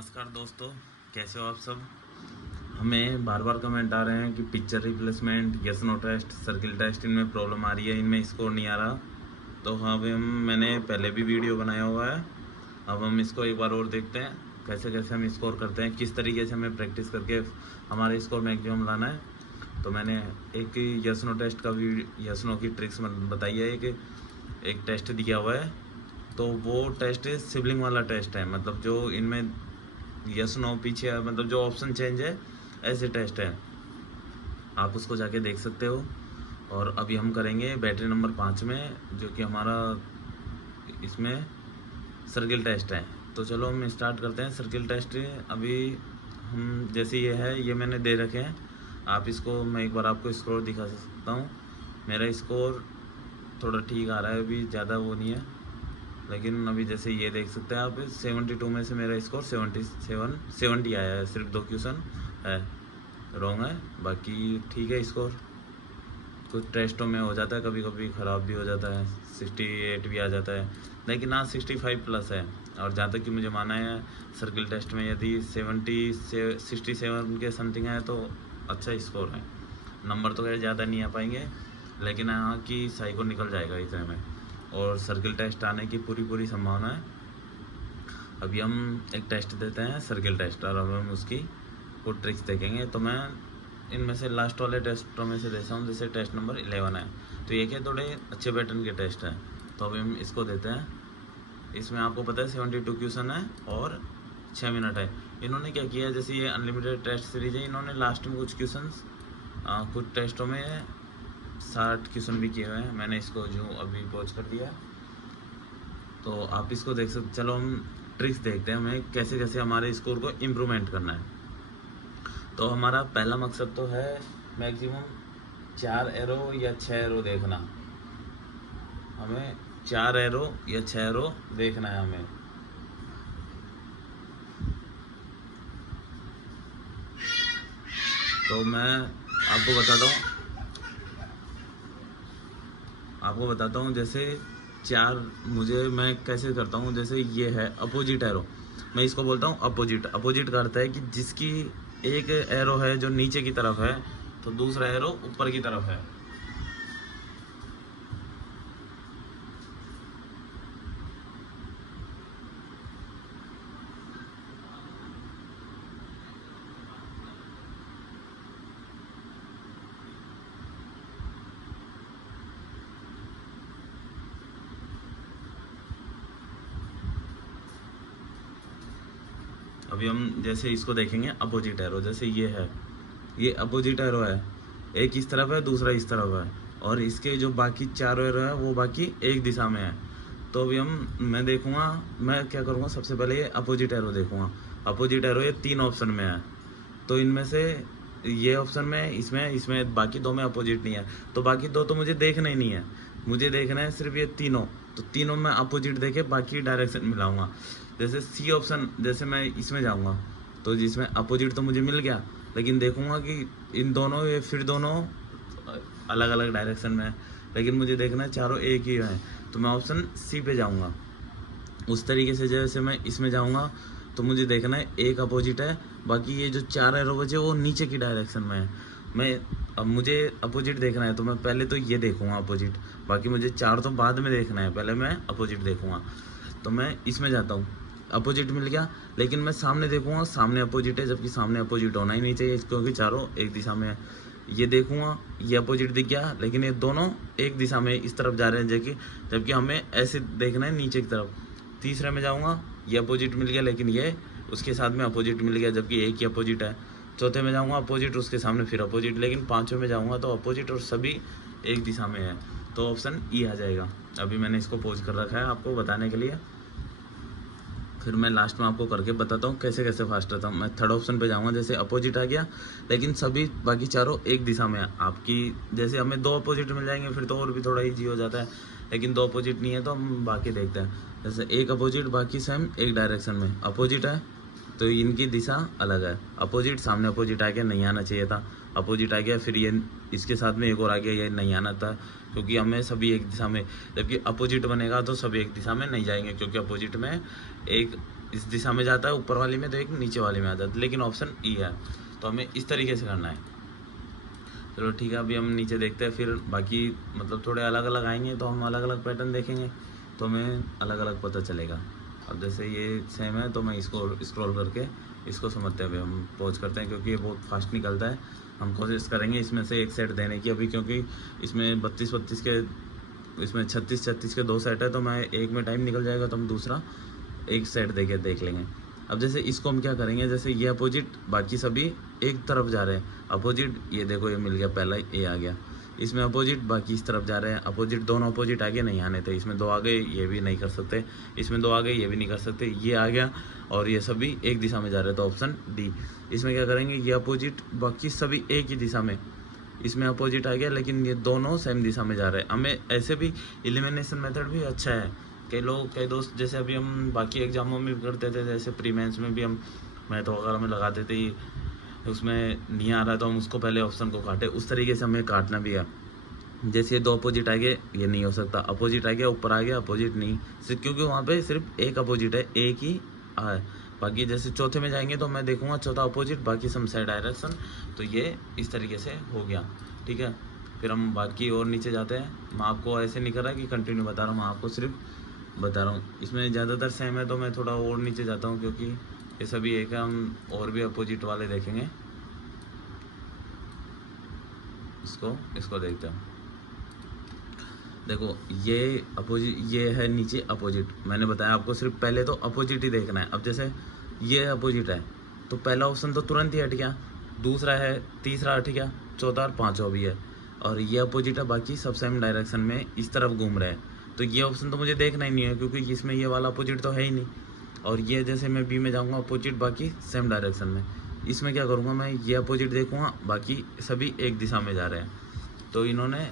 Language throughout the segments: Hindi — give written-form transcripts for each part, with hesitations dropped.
नमस्कार दोस्तों, कैसे हो आप सब। हमें बार बार कमेंट आ रहे हैं कि picture replacement, yes no test, circle test इनमें प्रॉब्लम आ रही है, इनमें स्कोर नहीं आ रहा। तो हाँ भाई, मैंने पहले भी वीडियो बनाया हुआ है। अब हम इसको एक बार और देखते हैं कैसे कैसे हम स्कोर करते हैं, किस तरीके से हमें प्रैक्टिस करके हमारे स्कोर मैक्सिमम लाना है। तो मैंने एक यस नो टेस्ट का भी यस नो की ट्रिक्स बताई है। एक टेस्ट दिया हुआ है, तो वो टेस्ट सिबलिंग वाला टेस्ट है, मतलब जो इनमें यस नो पीछे है, मतलब जो ऑप्शन चेंज है, ऐसे टेस्ट है। आप उसको जाके देख सकते हो। और अभी हम करेंगे बैटरी नंबर 5 में, जो कि हमारा इसमें सर्किल टेस्ट है। तो चलो हम स्टार्ट करते हैं सर्किल टेस्ट। अभी हम जैसे ये है, ये मैंने दे रखे हैं। आप इसको, मैं एक बार आपको स्कोर दिखा सकता हूँ। मेरा स्कोर थोड़ा ठीक आ रहा है, अभी ज़्यादा वो नहीं है, लेकिन अभी जैसे ये देख सकते हैं आप, 72 में से मेरा स्कोर 70 आया है। सिर्फ 2 क्वेश्चन है रॉन्ग है, बाकी ठीक है स्कोर। कुछ टेस्टों में हो जाता है, कभी कभी ख़राब भी हो जाता है, 68 भी आ जाता है, लेकिन आज 65 प्लस है। और जहाँ तक कि मुझे माना है, सर्किल टेस्ट में यदि 67 के समथिंग है तो अच्छा स्कोर है। नंबर तो खैर ज़्यादा नहीं आ पाएंगे, लेकिन हाँ कि साइको निकल जाएगा इतने में, और सर्किल टेस्ट आने की पूरी संभावना है। अभी हम एक टेस्ट देते हैं सर्किल टेस्ट, और अब हम उसकी कुछ ट्रिक्स देखेंगे। तो मैं इनमें से लास्ट वाले टेस्टों में से देता हूँ, जैसे टेस्ट नंबर 11 है। तो ये क्या थोड़े अच्छे पैटर्न के टेस्ट हैं, तो अभी हम इसको देते हैं। इसमें आपको पता है 72 क्वेश्चन है और 6 मिनट है। इन्होंने क्या किया, जैसे ये अनलिमिटेड टेस्ट सीरीज है, इन्होंने लास्ट में कुछ क्वेश्चन कुछ टेस्टों में 60 क्वेश्चन भी किए हुए हैं। मैंने इसको जो अभी पॉज कर दिया, तो आप इसको देख सकते। चलो हम ट्रिक्स देखते हैं, हमें कैसे कैसे हमारे स्कोर को इम्प्रूवमेंट करना है। तो हमारा पहला मकसद तो है मैक्सिमम 4 एरो या 6 एरो देखना। हमें 4 एरो या 6 एरो देखना है हमें। तो मैं आपको बताता हूँ जैसे 4 मैं कैसे करता हूँ। जैसे ये है अपोजिट एरो, मैं इसको बोलता हूँ अपोजिट। अपोजिट का अर्थ है कि जिसकी एक एरो है जो नीचे की तरफ है, तो दूसरा एरो ऊपर की तरफ है। अभी हम जैसे इसको देखेंगे अपोजिट एरो, जैसे ये है, ये अपोजिट एरो है, एक इस तरफ है, दूसरा इस तरफ है, और इसके जो बाकी 4 एरो है वो बाकी एक दिशा में है। तो अभी मैं देखूंगा, मैं क्या करूंगा, सबसे पहले ये अपोजिट एरो देखूंगा। अपोजिट एरो ये 3 ऑप्शन में है, तो इनमें से ये ऑप्शन में, इसमें बाकी 2 में अपोजिट नहीं है, तो बाकी 2 तो मुझे देखना ही नहीं है। मुझे देखना है सिर्फ ये तीनों। तो तीनों में अपोजिट देके बाकी डायरेक्शन मिलाऊंगा। जैसे सी ऑप्शन, जैसे मैं इसमें जाऊंगा, तो जिसमें अपोजिट तो मुझे मिल गया, लेकिन देखूंगा कि इन दोनों, ये फिर दोनों अलग अलग डायरेक्शन में है, लेकिन मुझे देखना है चारों एक ही है, तो मैं ऑप्शन सी पे जाऊंगा। उस तरीके से जैसे मैं इसमें जाऊंगा, तो मुझे देखना है एक अपोजिट है, बाकी ये जो 4 एरो बचे वो नीचे की डायरेक्शन में है। अब मुझे अपोजिट देखना है, तो मैं पहले तो ये देखूंगा अपोजिट, बाकी मुझे 4 तो बाद में देखना है, पहले मैं अपोजिट देखूंगा। तो मैं इसमें जाता हूँ, अपोजिट मिल गया, लेकिन मैं सामने देखूंगा, सामने अपोजिट है, जबकि सामने अपोजिट होना ही नहीं चाहिए क्योंकि चारों एक दिशा में है। ये देखूंगा, ये अपोजिट दिख गया, लेकिन ये दोनों एक दिशा में इस तरफ जा रहे हैं, जबकि हमें ऐसे देखना है नीचे की तरफ। तीसरे में जाऊंगा, ये अपोजिट मिल गया, लेकिन ये उसके साथ में अपोजिट मिल गया, जबकि एक ही अपोजिट है। चौथे में जाऊंगा अपोजिट, उसके सामने फिर अपोजिट, लेकिन पाँचवें में जाऊंगा तो अपोजिट और सभी एक दिशा में है, तो ऑप्शन ई आ जाएगा। अभी मैंने इसको पोज कर रखा है आपको बताने के लिए, फिर मैं लास्ट में आपको करके बताता हूँ कैसे कैसे फास्ट रहता हूँ। मैं थर्ड ऑप्शन पे जाऊँगा, जैसे अपोजिट आ गया, लेकिन सभी बाकी चारों एक दिशा में है आपकी। जैसे हमें 2 अपोजिट मिल जाएंगे फिर तो और भी थोड़ा ईजी हो जाता है, लेकिन 2 अपोजिट नहीं है तो हम बाकी देखते हैं। जैसे एक अपोजिट, बाकी सेम एक डायरेक्शन में। अपोजिट है तो इनकी दिशा अलग है। अपोजिट, सामने अपोजिट आ गया, नहीं आना चाहिए था। अपोजिट आ गया, फिर ये इसके साथ में एक और आ गया, ये नहीं आना था, क्योंकि हमें सभी एक दिशा में, जबकि अपोजिट बनेगा तो सभी एक दिशा में नहीं जाएंगे, क्योंकि अपोजिट में एक इस दिशा में जाता है ऊपर वाली में, तो एक नीचे वाली में आ जाता है, लेकिन ऑप्शन ई है। तो हमें इस तरीके से करना है। चलो ठीक है, अभी हम नीचे देखते हैं, फिर बाकी मतलब थोड़े अलग अलग आएंगे तो हम अलग अलग पैटर्न देखेंगे तो हमें अलग अलग पता चलेगा। अब जैसे ये सेम है तो मैं इसको स्क्रॉल करके इसको समझते हुए हम पॉज करते हैं, क्योंकि ये बहुत फास्ट निकलता है। हम कोशिश करेंगे इसमें से एक सेट देने की अभी, क्योंकि इसमें 32-32 के, इसमें 36-36 के 2 सेट है, तो मैं एक में टाइम निकल जाएगा तो हम दूसरा एक सेट देख लेंगे। अब जैसे इसको हम क्या करेंगे, जैसे ये अपोजिट, बाकी सभी एक तरफ जा रहे हैं अपोजिट, ये देखो ये मिल गया, पहला ए आ गया। इसमें अपोजिट बाकी इस तरफ जा रहे हैं अपोजिट, दोनों अपोजिट आगे नहीं आने थे, इसमें 2 आ गए, ये भी नहीं कर सकते, इसमें 2 आ गए, ये भी नहीं कर सकते, ये आ गया, और ये सभी एक दिशा में जा रहे हैं, तो ऑप्शन डी। इसमें क्या करेंगे, ये अपोजिट बाकी सभी एक ही दिशा में, इसमें अपोजिट आ गया, लेकिन ये दोनों सेम दिशा में जा रहे हैं। हमें ऐसे भी एलिमिनेशन मेथड भी अच्छा है। कई दोस्त जैसे अभी हम बाकी एग्जामों में भी करते थे, जैसे प्री मेंस में भी हम मैथ वगैरह में लगाते थे, उसमें नहीं आ रहा तो हम उसको पहले ऑप्शन को काटे, उस तरीके से हमें काटना भी है। जैसे ये 2 अपोजिट आ गए, ये नहीं हो सकता, अपोजिट आ गया, ऊपर आ गया, अपोजिट नहीं, सिर्फ क्योंकि वहाँ पे सिर्फ एक अपोजिट है, एक ही है। बाकी जैसे चौथे में जाएंगे तो मैं देखूंगा चौथा अपोजिट, बाकी सम साइड डायरेक्शन, तो ये इस तरीके से हो गया। ठीक है, फिर हम बाकी और नीचे जाते हैं। मैं आपको ऐसे नहीं कर रहा कि कंटिन्यू बता रहा हूँ, मैं आपको सिर्फ बता रहा हूँ। इसमें ज़्यादातर सेम है तो मैं थोड़ा और नीचे जाता हूँ, क्योंकि ये सभी एक है। हम और भी अपोजिट वाले देखेंगे, इसको देखते हैं। देखो ये अपोजिट, ये है नीचे अपोजिट, मैंने बताया आपको सिर्फ पहले तो अपोजिट ही देखना है। अब जैसे ये अपोजिट है तो पहला ऑप्शन तो तुरंत ही हट गया, दूसरा है, तीसरा हट गया, चौथा और पाँचवा भी है, और ये अपोजिट है, बाकी सब सेम डायरेक्शन में इस तरफ घूम रहे हैं, तो ये ऑप्शन तो मुझे देखना ही नहीं है, क्योंकि इसमें ये वाला अपोजिट तो है ही नहीं। और ये जैसे मैं बी में जाऊँगा अपोजिट बाकी सेम डायरेक्शन में, इसमें क्या करूँगा मैं, ये अपोजिट देखूँगा, बाकी सभी एक दिशा में जा रहे हैं, तो इन्होंने।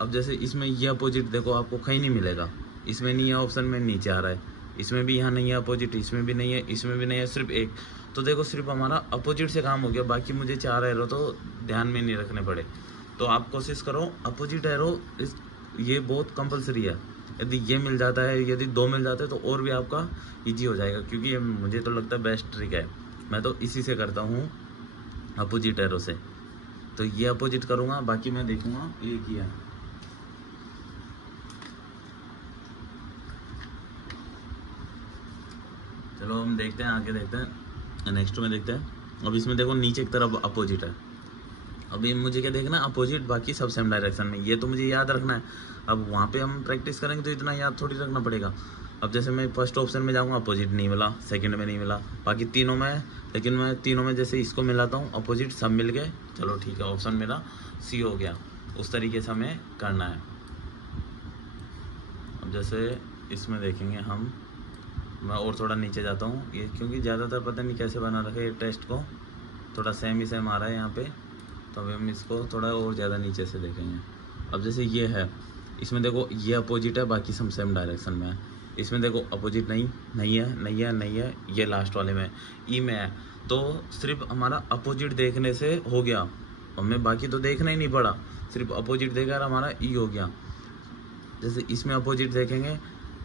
अब जैसे इसमें ये अपोजिट देखो आपको कहीं नहीं मिलेगा, इसमें नहीं है ऑप्शन में, नीचे आ रहा है, इसमें भी यहाँ नहीं है अपोजिट, इसमें भी नहीं है, इसमें भी नहीं है, सिर्फ एक। तो देखो सिर्फ हमारा अपोजिट से काम हो गया, बाकी मुझे 4 एरो तो ध्यान में नहीं रखने पड़े। तो आप कोशिश करो अपोजिट एरो, ये बहुत कंपलसरी है। यदि ये मिल जाता है, यदि 2 मिल जाते हैं तो और भी आपका ईजी हो जाएगा, क्योंकि ये मुझे तो लगता है बेस्ट ट्रिक है। मैं तो इसी से करता हूँ, अपोजिट एरो से। तो ये अपोजिट करूँगा, बाकी मैं देखूँगा ये किया। चलो हम देखते हैं, आगे देखते हैं, नेक्स्ट में देखते हैं। अब इसमें देखो नीचे की तरफ अपोजिट है, अभी मुझे क्या देखना है, अपोजिट बाकी सब सेम डायरेक्शन में, ये तो मुझे याद रखना है। अब वहाँ पे हम प्रैक्टिस करेंगे तो इतना याद थोड़ी रखना पड़ेगा। अब जैसे मैं फर्स्ट ऑप्शन में जाऊँगा, अपोजिट नहीं मिला, सेकंड में नहीं मिला, बाकी तीनों में है, लेकिन मैं तीनों में जैसे इसको मिलाता हूँ अपोजिट सब मिल गए, चलो ठीक है, ऑप्शन मेरा सी हो गया। उस तरीके से हमें करना है। अब जैसे इसमें देखेंगे हम, मैं और थोड़ा नीचे जाता हूँ, ये क्योंकि ज़्यादातर पता नहीं कैसे बना रखे टेस्ट को, थोड़ा सेम ही सेम आ रहा है यहाँ पे, तो अभी हम इसको थोड़ा और ज़्यादा नीचे से देखेंगे। अब जैसे ये है, इसमें देखो ये अपोजिट है, बाकी सब सेम डायरेक्शन में है। इसमें देखो अपोजिट नहीं है, ये लास्ट वाले में ई में है, तो सिर्फ हमारा अपोजिट देखने से हो गया, हमें बाकी तो देखना ही नहीं पड़ा, सिर्फ अपोजिट देखा और हमारा ई हो गया। जैसे इसमें अपोजिट देखेंगे,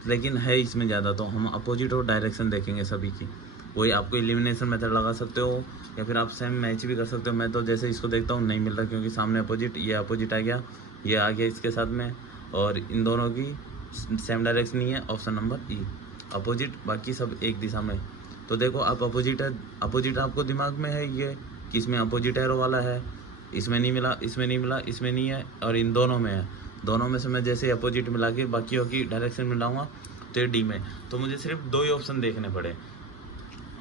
लेकिन है इसमें ज़्यादा, तो हम अपोजिट और डायरेक्शन देखेंगे सभी की। वही आपको एलिमिनेशन मेथड लगा सकते हो, या फिर आप सेम मैच भी कर सकते हो। मैं तो जैसे इसको देखता हूँ नहीं मिल रहा, क्योंकि सामने अपोजिट, ये अपोजिट आ गया, ये आ गया इसके साथ में, और इन दोनों की सेम डायरेक्शन नहीं है, ऑप्शन नंबर ई अपोजिट, बाकी सब एक दिशा में। तो देखो आप अपोजिट है, अपोजिट आपको दिमाग में है ये कि इसमें अपोजिट एरो वाला है, इसमें नहीं मिला, इसमें नहीं मिला, इसमें नहीं है, और इन दोनों में है। दोनों में से मैं जैसे अपोजिट मिला के बाकियों की डायरेक्शन मिलाऊंगा तो ये डी में, तो मुझे सिर्फ 2 ही ऑप्शन देखने पड़े।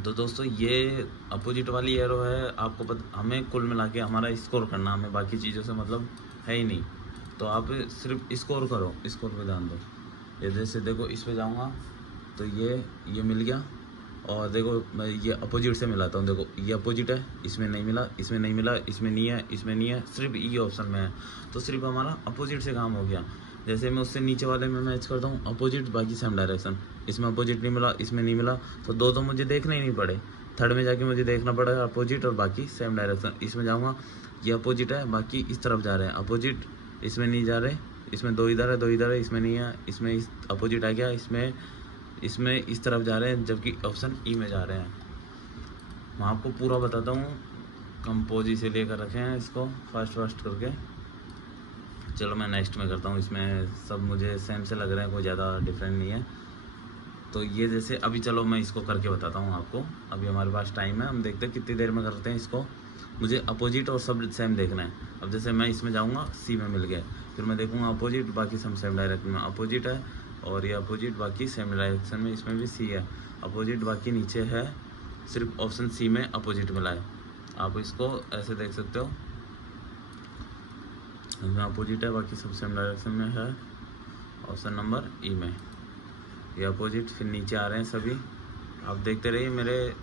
तो दोस्तों ये अपोजिट वाली एरो है, आपको हमें कुल मिला के हमारा स्कोर करना, हमें बाकी चीज़ों से मतलब है ही नहीं, तो आप सिर्फ स्कोर करो, स्कोर पे ध्यान दो। ये जैसे देखो इस पे जाऊँगा तो ये मिल गया, और देखो मैं ये अपोजिट से मिलाता हूँ, देखो ये अपोजिट है, इसमें नहीं मिला, इसमें नहीं मिला, इसमें नहीं है, इसमें नहीं है, सिर्फ ई ऑप्शन में है, तो सिर्फ हमारा अपोजिट से काम हो गया। जैसे मैं उससे नीचे वाले में मैच करता हूँ अपोजिट, बाकी सेम डायरेक्शन, इसमें अपोजिट नहीं मिला, इसमें नहीं मिला, तो 2 तो मुझे देखने ही नहीं पड़े। थर्ड में जाके मुझे देखना पड़ेगा अपोजिट और बाकी सेम डायरेक्शन। इसमें जाऊँगा, ये अपोजिट है, बाकी इस तरफ जा रहे हैं, अपोजिट इसमें नहीं जा रहे, इसमें 2 इधर है, 2 इधर है, इसमें नहीं है, इसमें इस अपोजिट आ गया, इसमें इसमें इस तरफ जा रहे हैं, जबकि ऑप्शन ई में जा रहे हैं। मैं आपको पूरा बताता हूँ, कंपोजी से लेकर रखे हैं इसको फास्ट करके। चलो मैं नेक्स्ट में करता हूँ। इसमें सब मुझे सेम से लग रहे हैं, कोई ज़्यादा डिफरेंट नहीं है। तो ये जैसे अभी चलो मैं इसको करके बताता हूँ आपको। अभी हमारे पास टाइम है, हम देखते हैं कितनी देर में करते हैं इसको। मुझे अपोजिट और सब सेम देखना है। अब जैसे मैं इसमें जाऊँगा, सी में मिल गया, फिर मैं देखूँगा अपोजिट, बाकी सब सेम डायरेक्शन में अपोजिट है, और ये अपोजिट बाकी सेम डायरेक्शन में, इसमें भी सी है अपोजिट, बाकी नीचे है सिर्फ ऑप्शन सी में अपोजिट मिला है। आप इसको ऐसे देख सकते हो, इसमें अपोजिट है, बाकी सब सेम डायरेक्शन में है। ऑप्शन नंबर ई में ये अपोजिट, फिर नीचे आ रहे हैं सभी। आप देखते रहिए, मेरे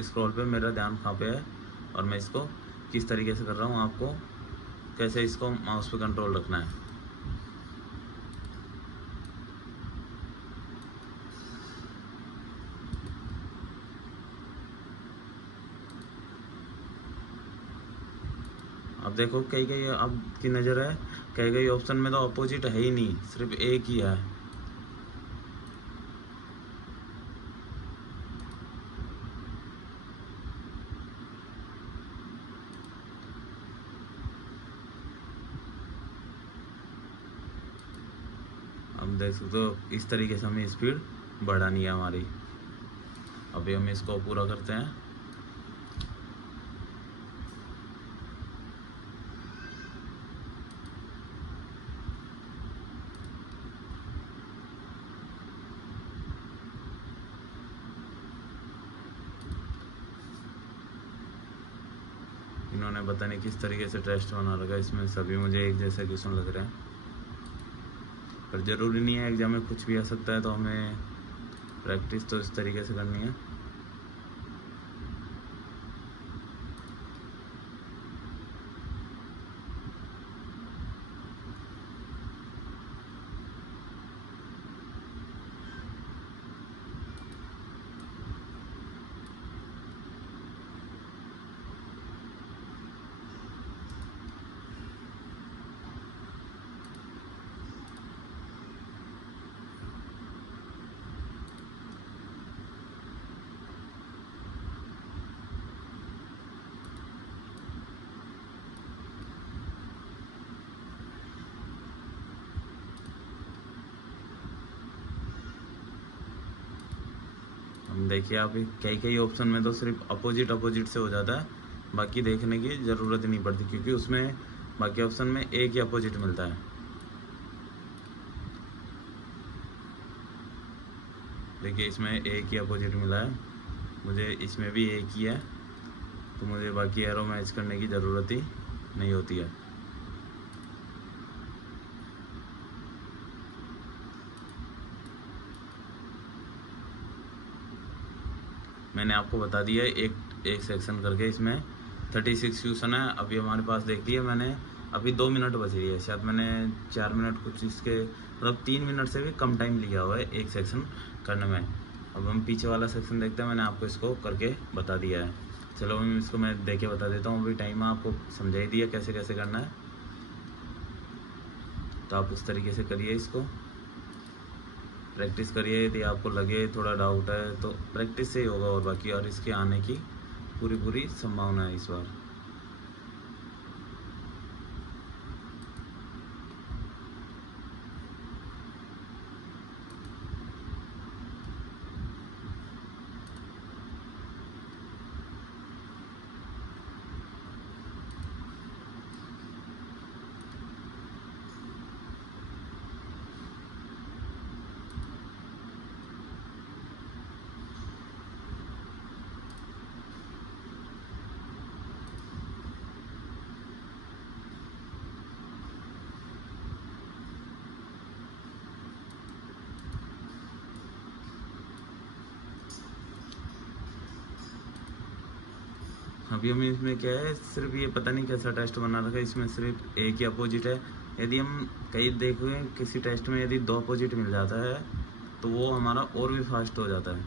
स्क्रॉल पे मेरा ध्यान कहाँ पे है और मैं इसको किस तरीके से कर रहा हूँ, आपको कैसे इसको माउस पे कंट्रोल रखना है। अब देखो कई आपकी नज़र है, कई ऑप्शन में तो अपोजिट है ही नहीं, सिर्फ एक ही है। अब देख सकते हो, इस तरीके से हमें स्पीड बढ़ानी है हमारी। अभी हम इसको पूरा करते हैं। इन्होंने पता नहीं किस तरीके से टेस्ट बना रखा है, इसमें सभी मुझे एक जैसे क्वेश्चन लग रहे हैं, पर ज़रूरी नहीं है, एग्जाम में कुछ भी आ सकता है। तो हमें प्रैक्टिस तो इस तरीके से करनी है। हम देखिए, आप कई ऑप्शन में तो सिर्फ अपोजिट से हो जाता है, बाकी देखने की ज़रूरत नहीं पड़ती, क्योंकि उसमें बाकी ऑप्शन में एक ही अपोजिट मिलता है। देखिए इसमें एक ही अपोजिट मिला है, मुझे इसमें भी एक ही है, तो मुझे बाकी एरो मैच करने की ज़रूरत ही नहीं होती है। मैंने आपको बता दिया है एक सेक्शन करके, इसमें 36 क्वेश्चन है। अभी हमारे पास देख लिया मैंने, अभी 2 मिनट बच रही है, शायद मैंने 4 मिनट कुछ इसके, मतलब 3 मिनट से भी कम टाइम लिया हुआ है एक सेक्शन करने में। अब हम पीछे वाला सेक्शन देखते हैं, मैंने आपको इसको करके बता दिया है। चलो इसको मैं देके बता देता हूँ, अभी टाइम आपको समझा ही दिया कैसे कैसे करना है, तो आप उस तरीके से करिए इसको, प्रैक्टिस करिए। यदि आपको लगे थोड़ा डाउट है तो प्रैक्टिस से ही होगा, और बाकी और इसके आने की पूरी संभावना है इस बार। अभी हमें इसमें क्या है, सिर्फ ये पता नहीं कैसा टेस्ट बना रखा है, इसमें सिर्फ एक ही अपोजिट है। यदि हम कई देखें किसी टेस्ट में यदि 2 अपोजिट मिल जाता है तो वो हमारा और भी फास्ट हो जाता है,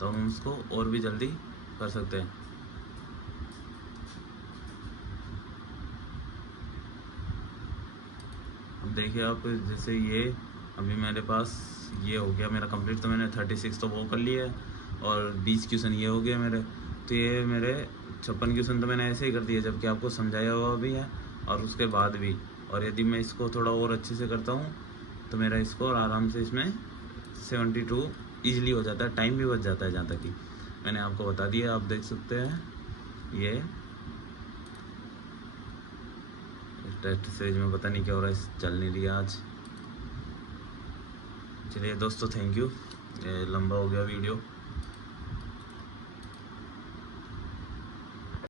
तो हम उसको और भी जल्दी कर सकते हैं। अब देखिए आप, जैसे ये अभी मेरे पास ये हो गया मेरा कंप्लीट। तो मैंने 36 तो वो कर लिया है और 20 क्वेश्चन ये हो गया मेरे। तो ये मेरे 56 क्वेश्चन तो मैंने ऐसे ही कर दिए, जबकि आपको समझाया हुआ भी है और उसके बाद भी। और यदि मैं इसको थोड़ा और अच्छे से करता हूँ तो मेरा स्कोर आराम से इसमें 72 ईजिली हो जाता है, टाइम भी बच जाता है। जहाँ तक कि मैंने आपको बता दिया, आप देख सकते हैं। ये टेस्ट सीरीज में पता नहीं क्या हो रहा है, चल नहीं रही आज। चलिए दोस्तों, थैंक यू। ये लंबा हो गया वीडियो।